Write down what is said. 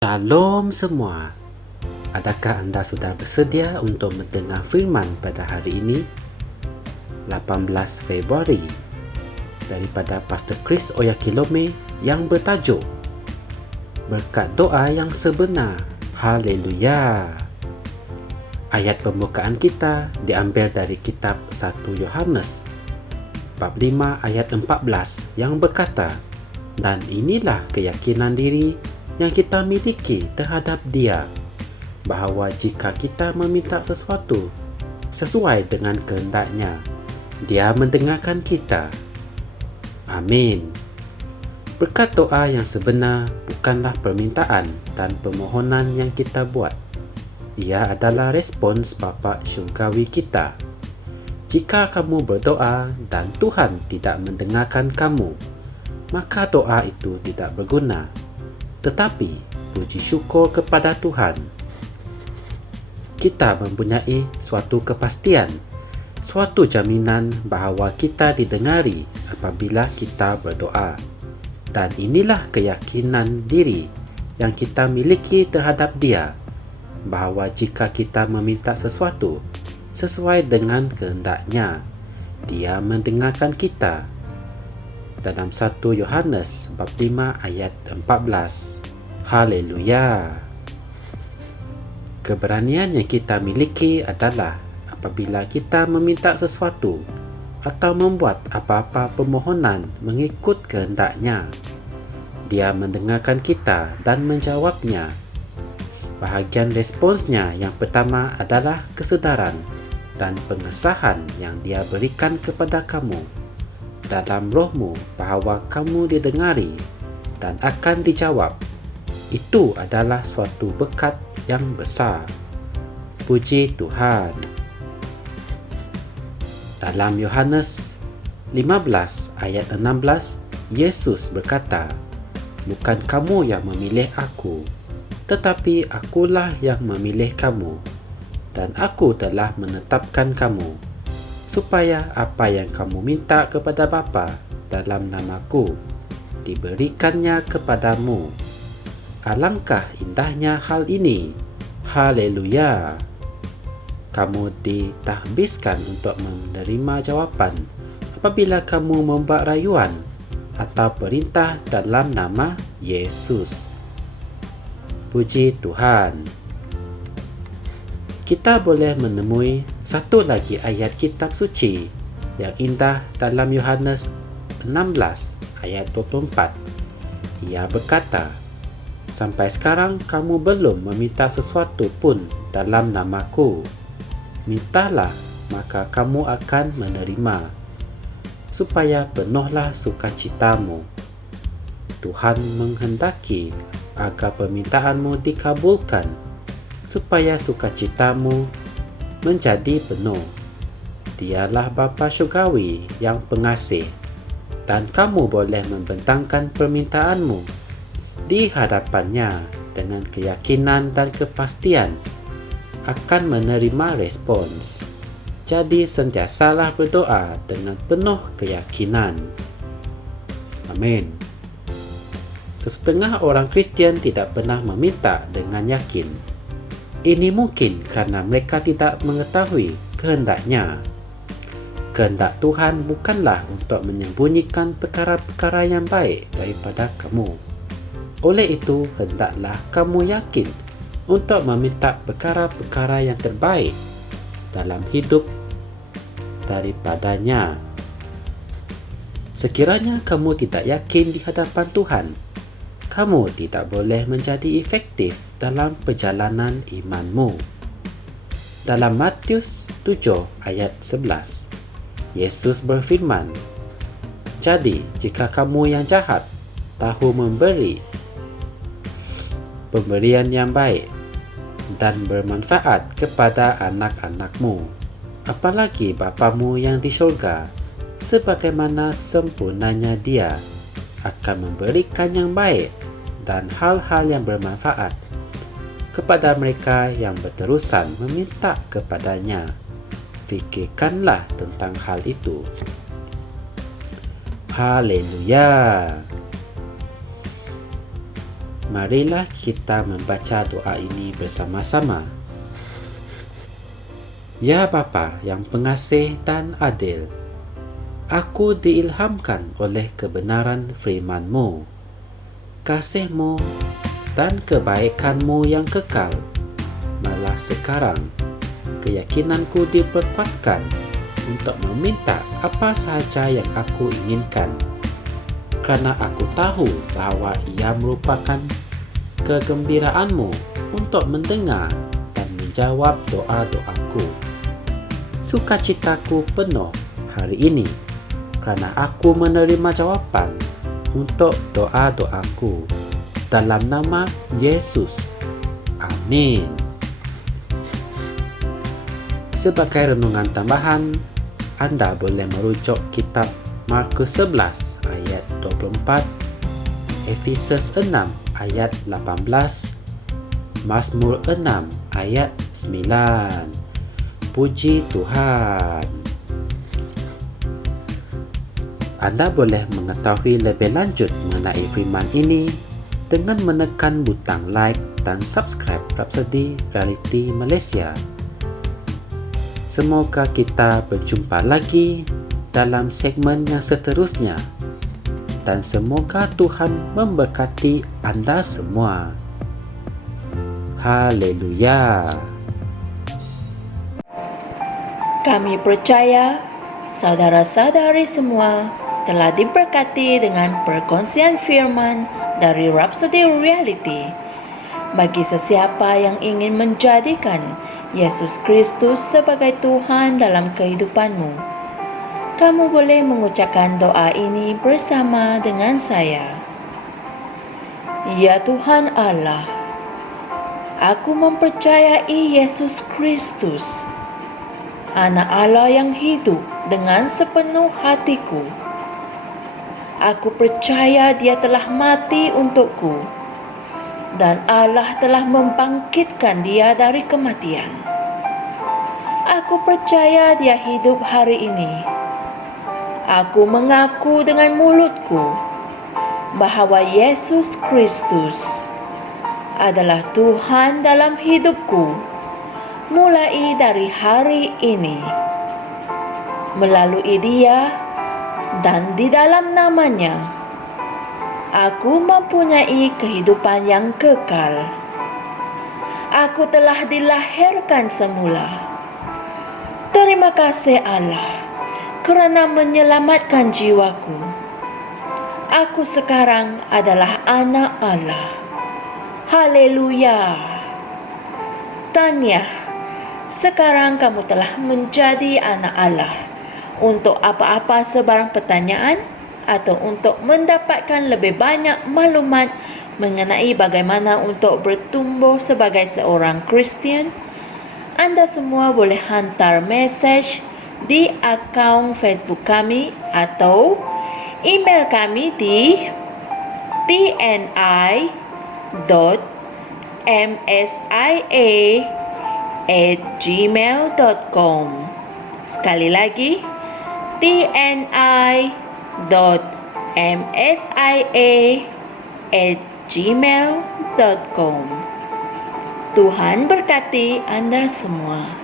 Shalom semua. Adakah anda sudah bersedia untuk mendengar firman pada hari ini, 18 Februari, daripada Pastor Chris Oyakilome yang bertajuk Berkat Doa yang Sebenar. Haleluya. Ayat pembukaan kita diambil dari kitab 1 Yohanes bab 5 ayat 14 yang berkata, "Dan inilah keyakinan diri yang kita miliki terhadap Dia, bahawa jika kita meminta sesuatu sesuai dengan kehendak-Nya, Dia mendengarkan kita." Amin. Berkat doa yang sebenar bukanlah permintaan dan permohonan yang kita buat. Ia adalah respons Bapa Syurgawi kita. Jika kamu berdoa dan Tuhan tidak mendengarkan kamu, maka doa itu tidak berguna. Tetapi puji syukur kepada Tuhan, kita mempunyai suatu kepastian, suatu jaminan bahawa kita didengari apabila kita berdoa. Dan inilah keyakinan diri yang kita miliki terhadap Dia, bahawa jika kita meminta sesuatu sesuai dengan kehendak-Nya, Dia mendengarkan kita. Dalam 1 Yohanes bab 5 ayat 14. Haleluya. Keberanian yang kita miliki adalah apabila kita meminta sesuatu atau membuat apa-apa permohonan mengikut kehendak-Nya. Dia mendengarkan kita dan menjawabnya. Bahagian responsnya yang pertama adalah kesedaran dan pengesahan yang Dia berikan kepada kamu dalam rohmu bahawa kamu didengari dan akan dijawab. Itu adalah suatu berkat yang besar. Puji Tuhan. Dalam Yohanes 15 ayat 16, Yesus berkata, "Bukan kamu yang memilih aku, tetapi akulah yang memilih kamu, dan aku telah menetapkan kamu, supaya apa yang kamu minta kepada Bapa dalam namaku, diberikannya kepadamu." Alangkah indahnya hal ini. Haleluya. Kamu ditahbiskan untuk menerima jawapan apabila kamu membuat rayuan atau perintah dalam nama Yesus. Puji Tuhan. Kita boleh menemui satu lagi ayat kitab suci yang indah dalam Yohanes 16 ayat 24. Ia berkata, "Sampai sekarang kamu belum meminta sesuatu pun dalam namaku. Mintalah, maka kamu akan menerima, supaya penuhlah sukacitamu." Tuhan menghendaki agar permintaanmu dikabulkan, supaya sukacitamu menjadi penuh. Dialah Bapa Syurgawi yang pengasih, dan kamu boleh membentangkan permintaanmu di hadapannya dengan keyakinan dan kepastian akan menerima respons. Jadi sentiasalah berdoa dengan penuh keyakinan. Amin. Sesetengah orang Kristian tidak pernah meminta dengan yakin. Ini mungkin karena mereka tidak mengetahui kehendak-Nya. Kehendak Tuhan bukanlah untuk menyembunyikan perkara-perkara yang baik daripada kamu. Oleh itu, hendaklah kamu yakin untuk meminta perkara-perkara yang terbaik dalam hidup daripadanya. Sekiranya kamu tidak yakin di hadapan Tuhan, kamu tidak boleh menjadi efektif dalam perjalanan imanmu. Dalam Matius 7 ayat 11, Yesus berfirman, "Jadi, jika kamu yang jahat tahu memberi pemberian yang baik dan bermanfaat kepada anak-anakmu, apalagi Bapamu yang di syurga, sebagaimana sempurnanya Dia akan memberikan yang baik dan hal-hal yang bermanfaat kepada mereka yang berterusan meminta kepadanya." Fikirkanlah tentang hal itu. Haleluya. marilah kita membaca doa ini bersama-sama. Ya Bapa yang pengasih dan adil, aku diilhamkan oleh kebenaran firman-Mu, kasih-Mu dan kebaikan-Mu yang kekal. Malah sekarang, keyakinanku diperkuatkan untuk meminta apa sahaja yang aku inginkan, kerana aku tahu bahawa ia merupakan kegembiraanmu untuk mendengar dan menjawab doa-doaku. Sukacitaku penuh hari ini kerana aku menerima jawapan untuk doa-doaku dalam nama Yesus. Amin. Sebagai renungan tambahan, anda boleh merujuk kitab Markus 11 ayat 24, Efesus 6 ayat 18, Mazmur 6 ayat 9. Puji Tuhan. Anda boleh mengetahui lebih lanjut mengenai firman ini dengan menekan butang like dan subscribe Rhapsody Reality Malaysia. Semoga kita berjumpa lagi dalam segmen yang seterusnya, dan semoga Tuhan memberkati anda semua. Haleluya. Kami percaya saudara-saudari semua telah diberkati dengan perkongsian firman dari Rhapsody Reality. Bagi sesiapa yang ingin menjadikan Yesus Kristus sebagai Tuhan dalam kehidupanmu, kamu boleh mengucapkan doa ini bersama dengan saya. Ya Tuhan Allah, aku mempercayai Yesus Kristus, Anak Allah yang hidup dengan sepenuh hatiku. Aku percaya Dia telah mati untukku, dan Allah telah membangkitkan Dia dari kematian. Aku percaya Dia hidup hari ini. Aku mengaku dengan mulutku bahawa Yesus Kristus adalah Tuhan dalam hidupku mulai dari hari ini. Melalui Dia dan di dalam nama-Nya, aku mempunyai kehidupan yang kekal. Aku telah dilahirkan semula. Terima kasih Allah kerana menyelamatkan jiwaku. Aku sekarang adalah anak Allah. Haleluya. Tahniah, sekarang kamu telah menjadi anak Allah. Untuk apa-apa sebarang pertanyaan atau untuk mendapatkan lebih banyak maklumat mengenai bagaimana untuk bertumbuh sebagai seorang Kristian, anda semua boleh hantar mesej di akaun Facebook kami atau email kami di tni.msia@gmail.com. Sekali lagi, tni.msia@gmail.com. Tuhan berkati anda semua.